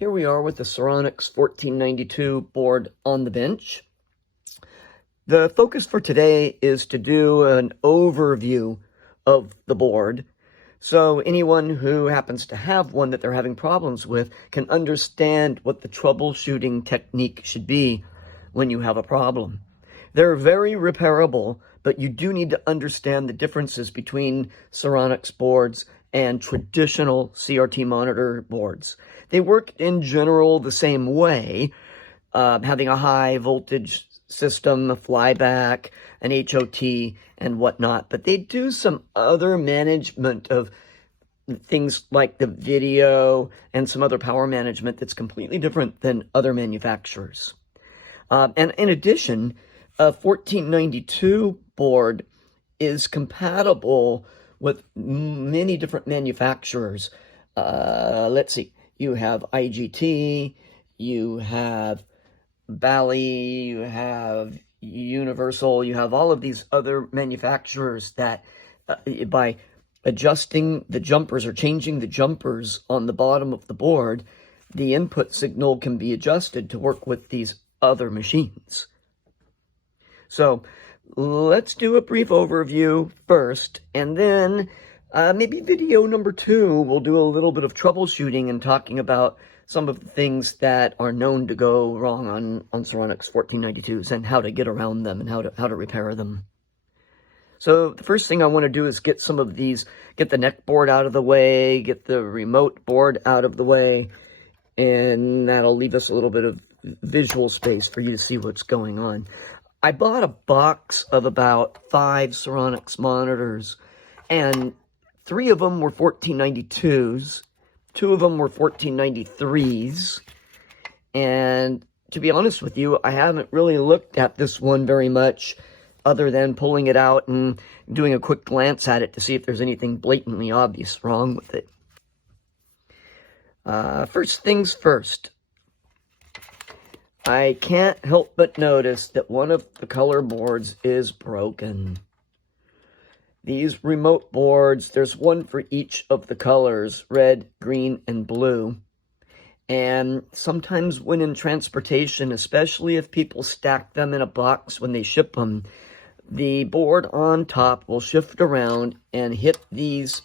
Here we are with the Ceronix 1492 board on the bench. The focus for today is to do an overview of the board, so anyone who happens to have one that they're having problems with can understand what the troubleshooting technique should be when you have a problem. They're very repairable, but you do need to understand the differences between Ceronix boards and traditional CRT monitor boards. They work in general the same way, having a high voltage system, a flyback, an HOT, and whatnot. But they do some other management of things like the video and some other power management that's completely different than other manufacturers. And in addition, a 1492 board is compatible with many different manufacturers. Let's see, you have IGT, you have Bally, you have Universal, you have all of these other manufacturers that by adjusting the jumpers or changing the jumpers on the bottom of the board, the input signal can be adjusted to work with these other machines. So let's do a brief overview first, and then maybe video number 2, we'll do a little bit of troubleshooting and talking about some of the things that are known to go wrong on Ceronix 1492s and how to get around them and how to repair them. So the first thing I want to do is get some of these, get the neck board out of the way, get the remote board out of the way, and that'll leave us a little bit of visual space for you to see what's going on. I bought a box of about 5 Ceronix monitors, and 3 of them were 1492s, 2 of them were 1493s, and to be honest with you, I haven't really looked at this one very much, other than pulling it out and doing a quick glance at it to see if there's anything blatantly obvious wrong with it. First things first. I can't help but notice that one of the color boards is broken. These remote boards, there's one for each of the colors, red, green, and blue. And sometimes when in transportation, especially if people stack them in a box when they ship them, the board on top will shift around and hit these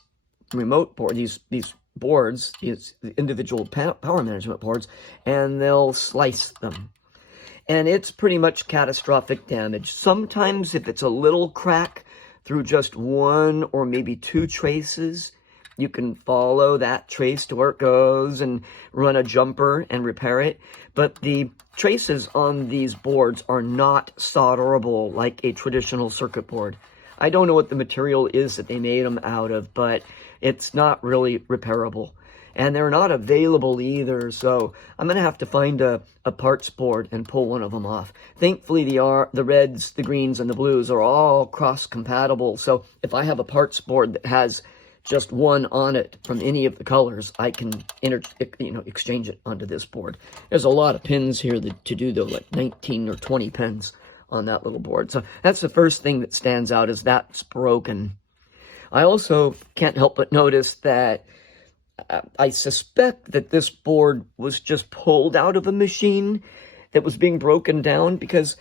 remote boards, these boards, these individual power management boards, and they'll slice them. And it's pretty much catastrophic damage. Sometimes if it's a little crack through just 1 or maybe 2 traces, you can follow that trace to where it goes and run a jumper and repair it. But the traces on these boards are not solderable like a traditional circuit board. I don't know what the material is that they made them out of, but it's not really repairable. And they're not available either, so I'm going to have to find a parts board and pull one of them off. Thankfully, the reds, the greens, and the blues are all cross-compatible, so if I have a parts board that has just one on it from any of the colors, I can exchange it onto this board. There's a lot of pins here to do, though, like 19 or 20 pins on that little board. So that's the first thing that stands out, is that's broken. I also can't help but notice that I suspect that this board was just pulled out of a machine that was being broken down, because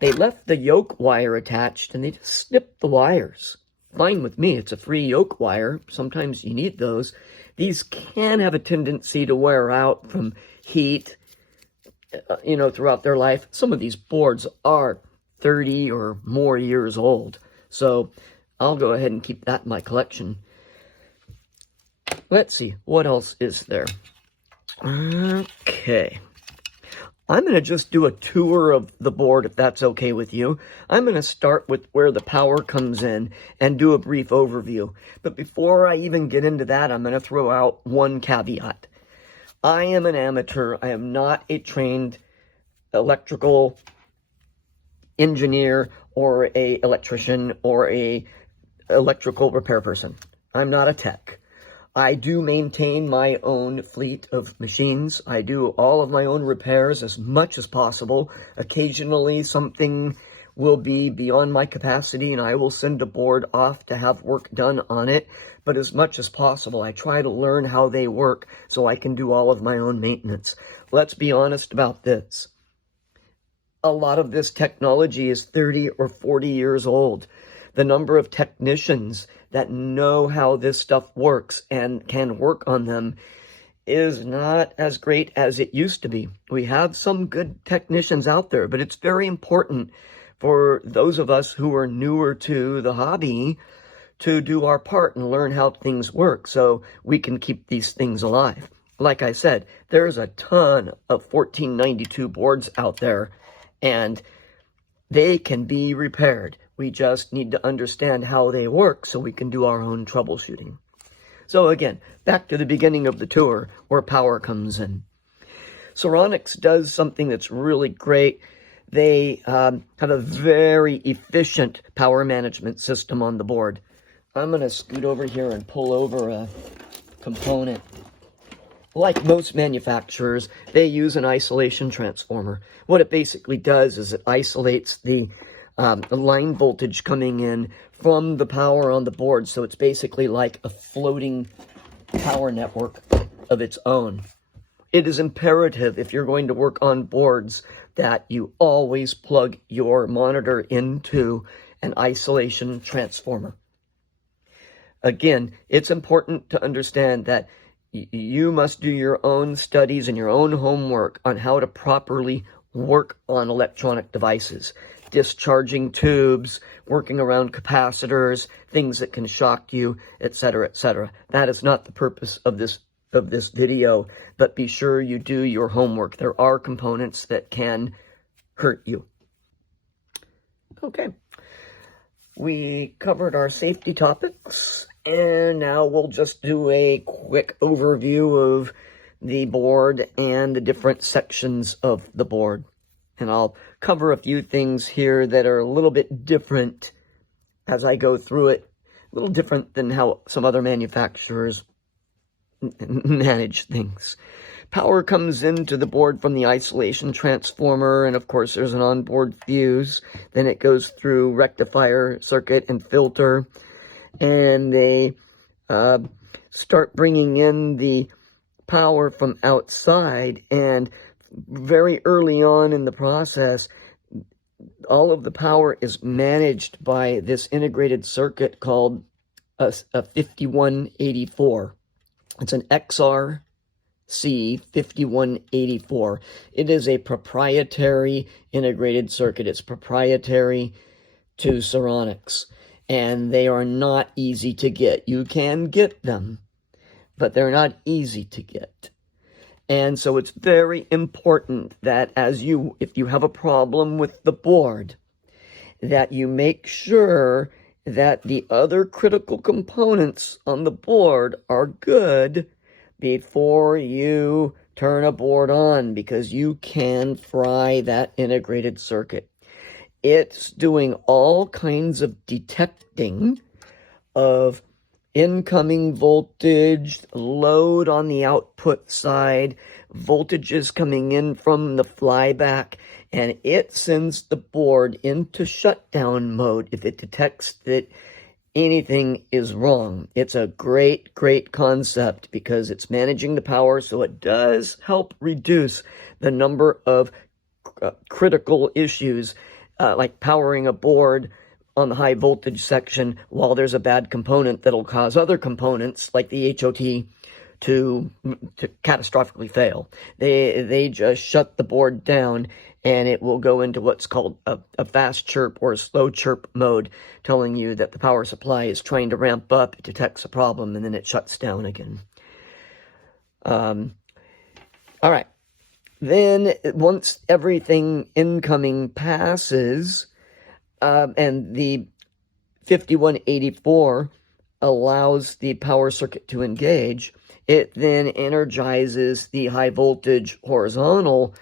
they left the yoke wire attached and they just snipped the wires. Fine with me, it's a free yoke wire. Sometimes you need those. These can have a tendency to wear out from heat, throughout their life. Some of these boards are 30 or more years old, so I'll go ahead and keep that in my collection. Let's see, what else is there? Okay. I'm going to just do a tour of the board, if that's okay with you. I'm going to start with where the power comes in and do a brief overview. But before I even get into that, I'm going to throw out one caveat. I am an amateur. I am not a trained electrical engineer or a electrician or a electrical repair person. I'm not a tech. I do maintain my own fleet of machines. I do all of my own repairs as much as possible. Occasionally something will be beyond my capacity, and I will send a board off to have work done on it. But as much as possible, I try to learn how they work so I can do all of my own maintenance. Let's be honest about this. A lot of this technology is 30 or 40 years old. The number of technicians that know how this stuff works and can work on them is not as great as it used to be. We have some good technicians out there, but it's very important for those of us who are newer to the hobby to do our part and learn how things work so we can keep these things alive. Like I said, there's a ton of 1492 boards out there, and they can be repaired. We just need to understand how they work so we can do our own troubleshooting. So again, back to the beginning of the tour where power comes in. Ceronix does something that's really great. They have a very efficient power management system on the board. I'm going to scoot over here and pull over a component. Like most manufacturers, they use an isolation transformer. What it basically does is it isolates the line voltage coming in from the power on the board, so it's basically like a floating power network of its own. It is imperative, if you're going to work on boards, that you always plug your monitor into an isolation transformer. Again, it's important to understand that you must do your own studies and your own homework on how to properly work on electronic devices. Discharging tubes, working around capacitors, things that can shock you, etc., etc. That is not the purpose of this video, but be sure you do your homework. There are components that can hurt you. Okay, we covered our safety topics, and now we'll just do a quick overview of the board and the different sections of the board. And I'll cover a few things here that are a little bit different as I go through it. A little different than how some other manufacturers manage things. Power comes into the board from the isolation transformer, and of course there's an onboard fuse. Then it goes through rectifier, circuit, and filter. And they start bringing in the power from outside, and very early on in the process, all of the power is managed by this integrated circuit called a 5184. It's an XRC 5184. It is a proprietary integrated circuit. It's proprietary to Ceronix, and they are not easy to get. You can get them, but they're not easy to get. And so it's very important that if you have a problem with the board, that you make sure that the other critical components on the board are good before you turn a board on, because you can fry that integrated circuit. It's doing all kinds of detecting of incoming voltage, load on the output side, voltages coming in from the flyback, and it sends the board into shutdown mode if it detects that anything is wrong. It's a great, great concept because it's managing the power, so it does help reduce the number of critical issues, like powering a board on the high voltage section while there's a bad component that'll cause other components like the HOT to catastrophically fail. They just shut the board down, and it will go into what's called a fast chirp or a slow chirp mode, telling you that the power supply is trying to ramp up. It detects a problem, and then it shuts down again. All right. Then once everything incoming passes, and the 5184 allows the power circuit to engage, it then energizes the high voltage horizontal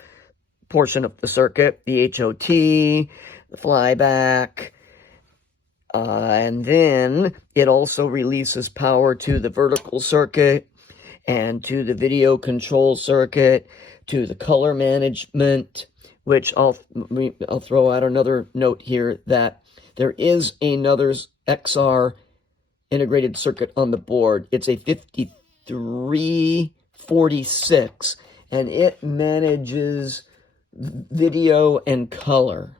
portion of the circuit, the HOT, the flyback, and then it also releases power to the vertical circuit and to the video control circuit, to the color management, which I'll throw out another note here that there is another XR integrated circuit on the board. It's a 5346, and it manages video and color.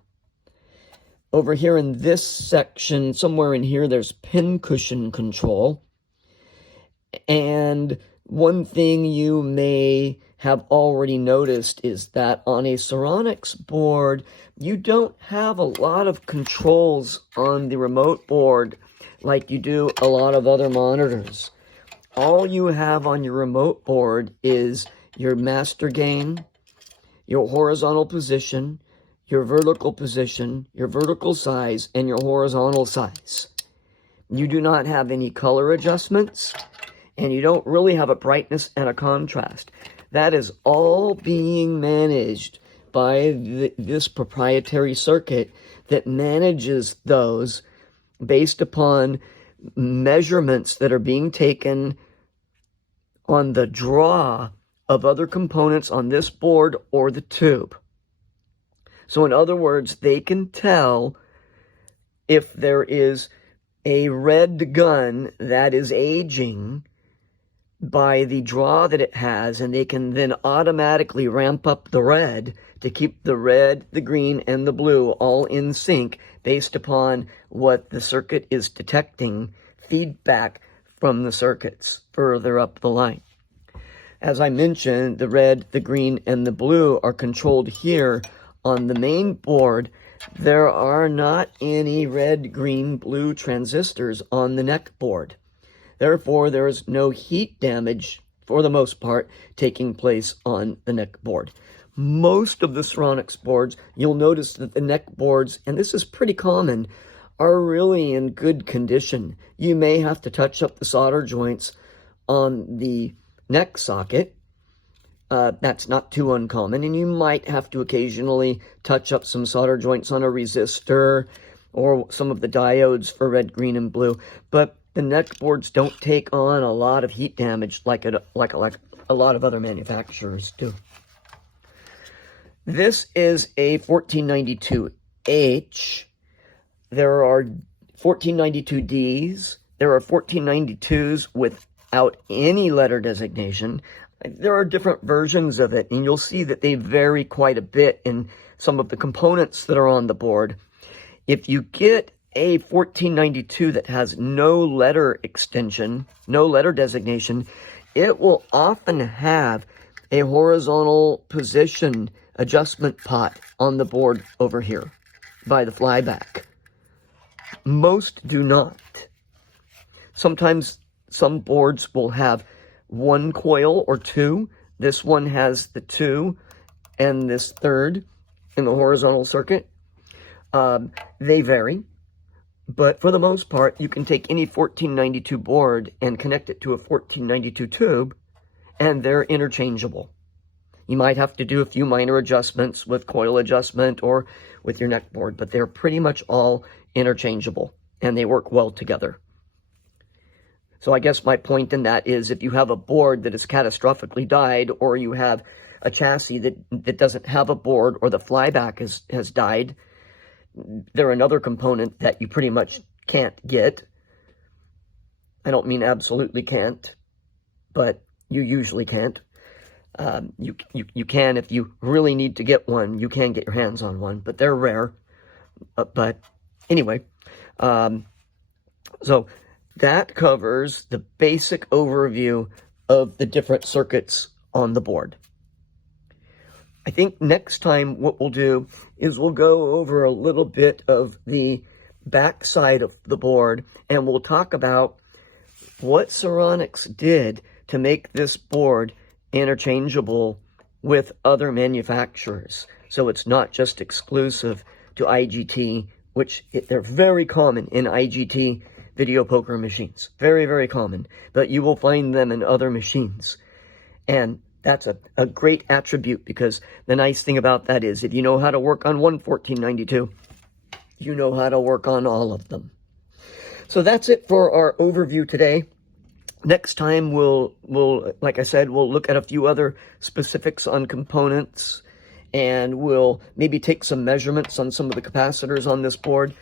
Over here in this section, somewhere in here, there's pincushion control. And one thing you may have already noticed is that on a Ceronix board, you don't have a lot of controls on the remote board like you do a lot of other monitors. All you have on your remote board is your master gain, your horizontal position, your vertical position, your vertical size, and your horizontal size. You do not have any color adjustments, and you don't really have a brightness and a contrast. That is all being managed by this proprietary circuit that manages those based upon measurements that are being taken on the draw of other components on this board or the tube. So in other words, they can tell if there is a red gun that is aging by the draw that it has, and they can then automatically ramp up the red to keep the red, the green, and the blue all in sync based upon what the circuit is detecting feedback from the circuits further up the line. As I mentioned, the red, the green, and the blue are controlled here on the main board. There are not any red, green, blue transistors on the neck board. Therefore, there is no heat damage, for the most part, taking place on the neck board. Most of the Ceronix boards, you'll notice that the neck boards, and this is pretty common, are really in good condition. You may have to touch up the solder joints on the neck socket. That's not too uncommon, and you might have to occasionally touch up some solder joints on a resistor or some of the diodes for red, green, and blue. But the neck boards don't take on a lot of heat damage like a lot of other manufacturers do. This is a 1492H. There are 1492Ds. There are 1492s without any letter designation. There are different versions of it, and you'll see that they vary quite a bit in some of the components that are on the board. If you get a 1492 that has no letter extension, no letter designation, it will often have a horizontal position adjustment pot on the board over here by the flyback. Most do not. Sometimes some boards will have one coil or two. This one has the two and this third in the horizontal circuit. They vary. But for the most part, you can take any 1492 board and connect it to a 1492 tube, and they're interchangeable. You might have to do a few minor adjustments with coil adjustment or with your neck board, but they're pretty much all interchangeable, and they work well together. So I guess my point in that is if you have a board that is catastrophically died, or you have a chassis that doesn't have a board, or the flyback has died, they're another component that you pretty much can't get. I don't mean absolutely can't, but you usually can't. You can, if you really need to get one, you can get your hands on one, but they're rare. But anyway, so that covers the basic overview of the different circuits on the board. I think next time what we'll do is we'll go over a little bit of the back side of the board, and we'll talk about what Ceronix did to make this board interchangeable with other manufacturers. So it's not just exclusive to IGT, which they're very common in IGT video poker machines. Very, very common. But you will find them in other machines. And that's a great attribute, because the nice thing about that is if you know how to work on one 1492, you know how to work on all of them. So that's it for our overview today. Next time we'll like I said, we'll look at a few other specifics on components and we'll maybe take some measurements on some of the capacitors on this board.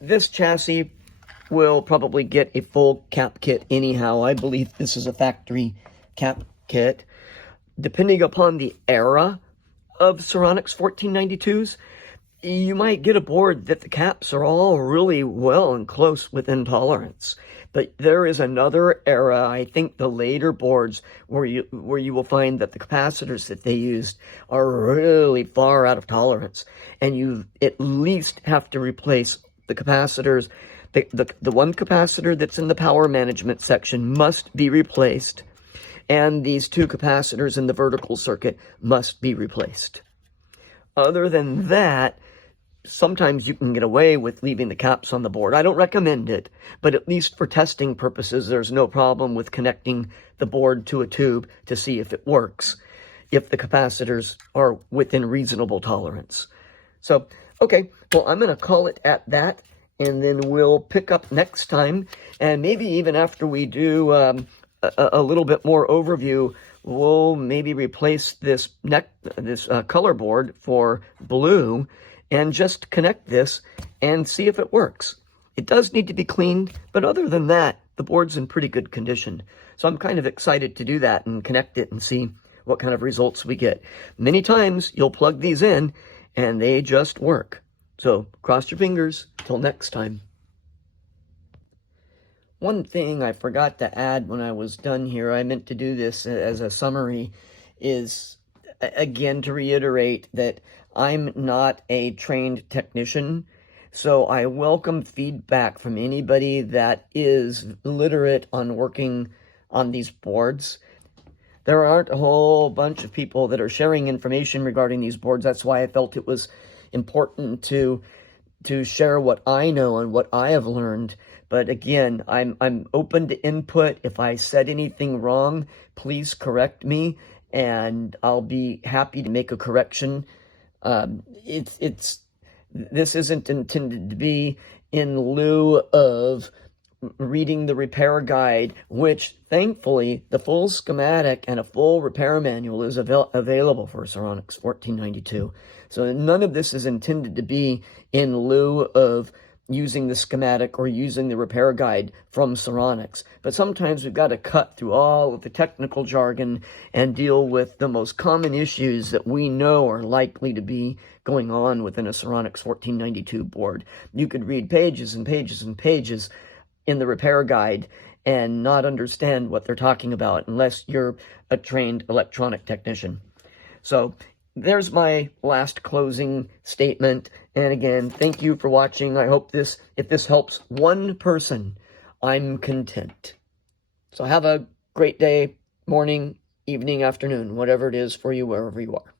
This chassis will probably get a full cap kit anyhow. I believe this is a factory cap kit. Depending upon the era of Ceronix 1492s, you might get a board that the caps are all really well and close within tolerance. But there is another era, I think the later boards, where you will find that the capacitors that they used are really far out of tolerance. And you at least have to replace the capacitors. The one capacitor that's in the power management section must be replaced. And these two capacitors in the vertical circuit must be replaced. Other than that, sometimes you can get away with leaving the caps on the board. I don't recommend it, but at least for testing purposes, there's no problem with connecting the board to a tube to see if it works, if the capacitors are within reasonable tolerance. So, okay, well, I'm going to call it at that, and then we'll pick up next time, and maybe even after we do a little bit more overview, we'll maybe replace this color board for blue and just connect this and see if it works. It does need to be cleaned, but other than that, the board's in pretty good condition. So I'm kind of excited to do that and connect it and see what kind of results we get. Many times you'll plug these in and they just work. So cross your fingers till next time. One thing I forgot to add when I was done here, I meant to do this as a summary, is again to reiterate that I'm not a trained technician, so I welcome feedback from anybody that is literate on working on these boards. There aren't a whole bunch of people that are sharing information regarding these boards. That's why I felt it was important to share what I know and what I have learned. But again, I'm open to input. If I said anything wrong, please correct me, and I'll be happy to make a correction. This isn't intended to be in lieu of reading the repair guide, which thankfully the full schematic and a full repair manual is available for Ceronix 1492. So none of this is intended to be in lieu of using the schematic or using the repair guide from Ceronix. But sometimes we've got to cut through all of the technical jargon and deal with the most common issues that we know are likely to be going on within a Ceronix 1492 board. You could read pages and pages and pages in the repair guide and not understand what they're talking about unless you're a trained electronic technician. So there's my last closing statement. And again, thank you for watching. I hope if this helps one person, I'm content. So have a great day, morning, evening, afternoon, whatever it is for you, wherever you are.